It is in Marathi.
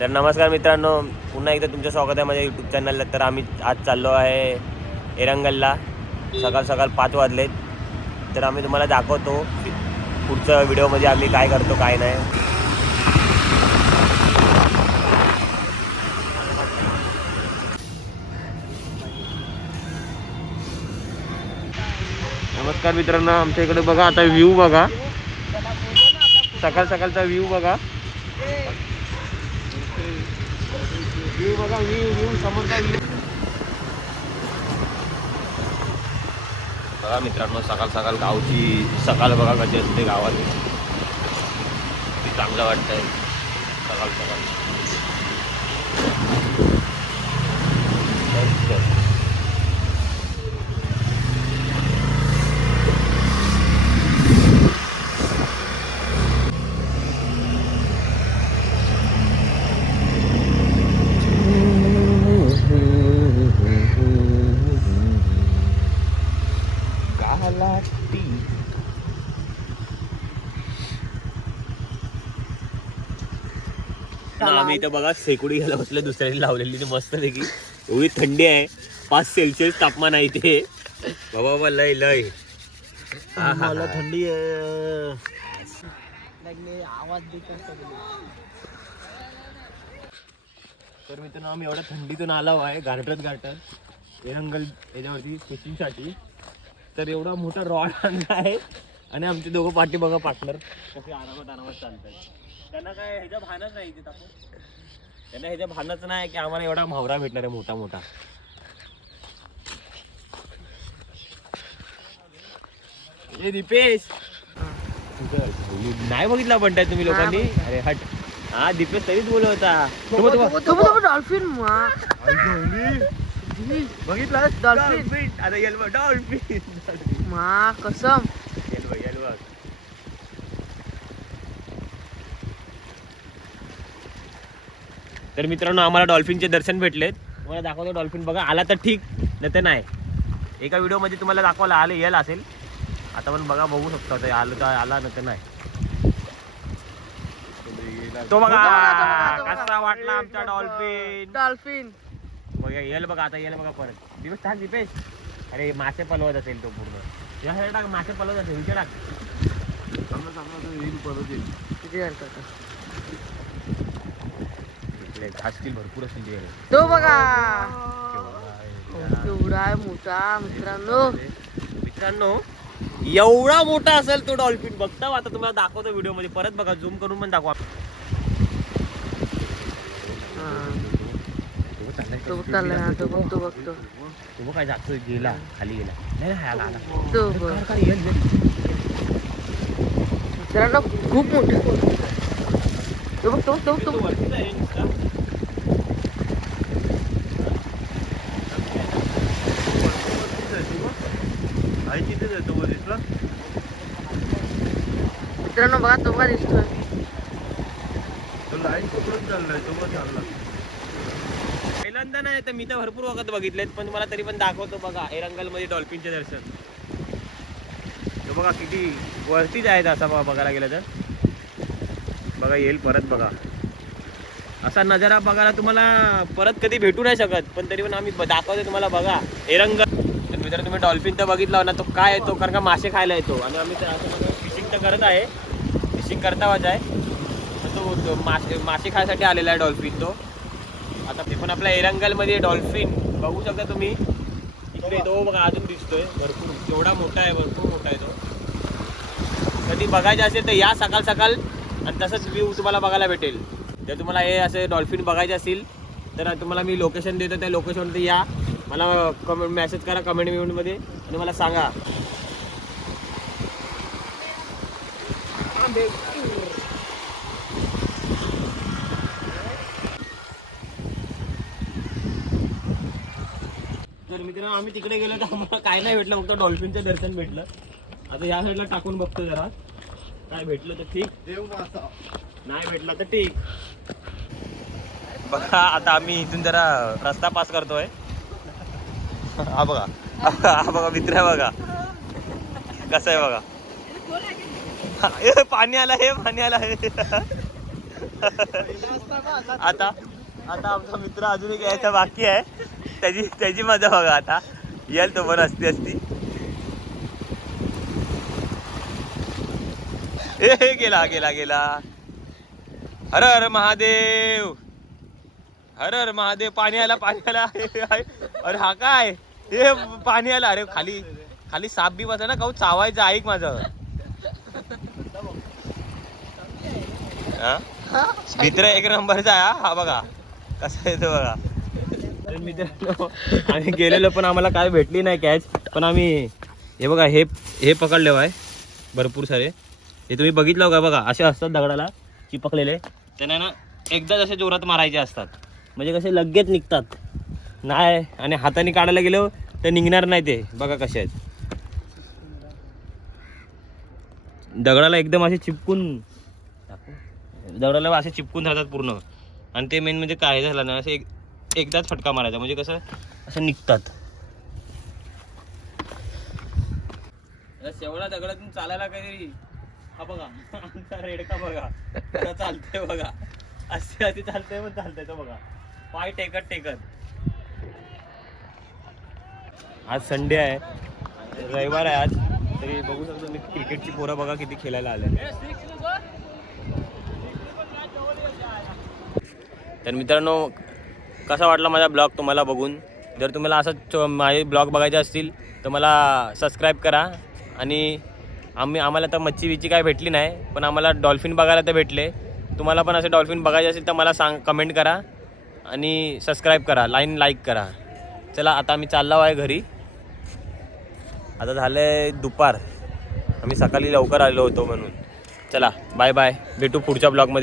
तर नमस्कार मित्रांनो पुन्हा एकदा तुमचं स्वागत आहे माझ्या यूट्यूब चॅनलला तर आम्ही आज चाललो आहे एरंगलला. सकाळ सकाळ पाच वाजलेत. तर आम्ही तुम्हाला दाखवतो पुढच्या व्हिडिओमध्ये आम्ही काय करतो काय नाही. नमस्कार मित्रांनो आमच्या इकडे बघा आता व्ह्यू बघा. सकाळ सकाळचा व्ह्यू बघा. व्ह्यू बघा व्ह्यू व्ह्यू समोरचा व्ह्यू बघा मित्रांनो सकाळ सकाळ गावची सकाळ बघा कशी असते गावात. चांगलं वाटतंय. सकाळ सकाळ मस्त. गालाटी आम्ही इथं बघा सेकुडी घ्यायला बसलो दुसऱ्याने लावलेली ती मस्त पैकी. एवढी थंडी आहे. पाच सेल्सिअस तापमान आहे इथे. बाबा बाबा लय लय. मला. थंडी आवाज तर मित्रांनो आम्ही एवढ्या थंडीतून आलो आहे गारठत गारठत. एरंगल याच्यावरती फिशिंगसाठी तर एवढा मोठा रॉड आणला आहे. आणि आमचे दोघं पाठी बघा पार्टनर कसे आरामात आरामात चालतात त्यांना काय ह्याच्या भानच नाही तापू त्यांना ह्याच्या भानच नाही की आम्हाला एवढा म्हावरा भेटणार आहे मोठा मोठा. ए दीपेश. नाही बघितला पण त्या तुम्ही लोकांनी? अरे हट. हा दीपेश तरीच बोलत होता. डॉल्फिन बघितलं डॉल्फिन. आता येल्वा डॉल्फिन. मा कसम. तर मित्रांनो आम्हाला डॉल्फिनचे दर्शन भेटलेत. तुम्हाला दाखवतो डॉल्फिन. बघा आला तर ठीक नाही तर नाही. एका व्हिडिओमध्ये तुम्हाला दाखवायला आले येल असेल. आता पण बघा बघू शकता ते आलं तर आला नाही तर नाही. तो बघा. कसा वाटला आमचा डॉल्फिन. डॉल्फिन. बघा येल बघा आता येल बघा परत. दिवस टाक दिपेश. अरे मासे पलवत असेल तो पूर्ण. या टाक मासे पलवत असेल विचार टाक. किती झालं घासतील भरपूर असेल. तो बघा. केवढा आहे. केवढा आहे मोठा मित्रांनो. मित्रांनो एवढा मोठा असेल तो डॉल्फिन. बघता आता तुम्हाला दाखवतो व्हिडिओमध्ये परत बघा झूम करून पण दाखवा. तो चाललाय हा, तो बघतो बघतो. तो काय जातोय गेला खाली गेला. नाही आला आला. तो. मित्रांनो खूप मोठा. तो बघ तो बघ, तो तो आहे मित्रांनो बघा तो बघा दिसतोय पहिल्यांदा नाही तर मी तर भरपूर वखत बघितलेत पण मला तरी पण दाखवतो बघा एरंगलमध्ये डॉल्फिनचे दर्शन. तो बघा किती वरतीच आहेत असा बघा बघायला गेलं तर. बघा येईल परत बघा. असा नजारा बघायला तुम्हाला परत कधी भेटू नाही शकत पण तरी पण आम्ही ब- दाखवतो तुम्हाला बघा. एरंगल तर मित्र तुम्ही डॉल्फिन तर बघितला ना तो काय येतो कारण का मासे खायला येतो. आणि आम्ही फिशिंग तर करत आहे. फिशिंग करतावाच आहे. तो मासे मासे खायसाठी आलेला आहे डॉल्फिन तो. आता ते पण आपल्या एरंगलमध्ये डॉल्फिन बघू शकता तुम्ही. इकडे तो बघा अजून दिसतोय भरपूर. केवढा मोठा आहे भरपूर मोठा आहे तो. कधी बघायचा असेल तर या सकाळ सकाळ आणि तसंच व्ह्यू तुम्हाला बघायला भेटेल. जर तुम्हाला हे असे डॉल्फिन बघायचे असतील तर तुम्हाला मी लोकेशन देतो त्या लोकेशनवरती या. मला कमेंट मेसेज करा कमेंट बिमेंटमध्ये आणि मला सांगा. तर मित्रांनो आम्ही तिकडे गेलो तर आम्हाला काय नाही भेटलं फक्त डॉल्फिनचं दर्शन भेटलं. आता या साईडला टाकून बघतो जरा. काय भेटलं तर ठीक. नाही भेटलं तर ठीक. बघा आता आम्ही इथून जरा रस्ता पास करतोय. हा बघा. हा बघा मित्र आहे बघा. कसं आहे बघा? ए, पाणी आला हे पाणी आला. हे आता आता आमचा मित्र अजून एक यायचा बाकी आहे. त्याची त्याची मजा बघा आता. येईल तो पण असती असती. ए हे गेला गेला गेला. हर हर महादेव. हर हर महादेव पाणी आला पाणी आला. अरे हा काय? हे पाणी आला. अरे खाली खाली साप बी बसा ना काऊ चावायचं ऐक माझं. मित्र एक नंबरचा आहे हा. हा बघा. कसा येतो बघा. मित्रांनो आम्ही गेलेलो पण आम्हाला काय भेटली नाही कॅच पण आम्ही हे बघा हे हे पकडले आहे भरपूर सारे. हे तुम्ही बघितलं का बघा? असे असतात दगडाला चिपकलेले. त्यांना ना एकदा असे जोरात मारायचे असतात. म्हणजे कसे लगेच निघतात. नाही आणि हाताने काढायला गेलो तर निघणार नाही ते. बघा कसे आहेत. दगडाला एकदम असे चिपकून दगडाला असे चिपकून राहतात पूर्ण. आणि ते मेन म्हणजे काय झालं ना असं एक एकदाच फटका मारायचा. म्हणजे कसं असं निघतात. शेवळा दगडातून चालायला काहीतरी हा बघा आमचा रेडका बघा. चालतंय बघा. असे असे चालतंय पण चालतंय तो बघा. पाय टेकत टेकत. आज संडे आहे. रविवार आहे आज. तरी बघू शकतो मी क्रिकेटची पोरं बघा किती खेळायला आले तर मित्रांनो कसा वाटला माझा ब्लॉग तुम्हाला बघून? जर तुम्हाला असं माझे ब्लॉग बघायचे असतील तर मला सबस्क्राईब करा आणि आम्ही आम्हाला तर मच्छी बिच्छी काय भेटली नाही पण आम्हाला डॉल्फिन बघायला तर भेटले. तुम्हाला पण असे डॉल्फिन बघायचे असेल तर मला सांग कमेंट करा आणि सबस्क्राईब करा लाईन लाईक करा. चला आता आम्ही चाललो आहे घरी. आता झालं आहे दुपार. आम्ही सकाळी लवकर आलो होतो म्हणून. चला बाय बाय भेटू पुढच्या ब्लॉगमध्ये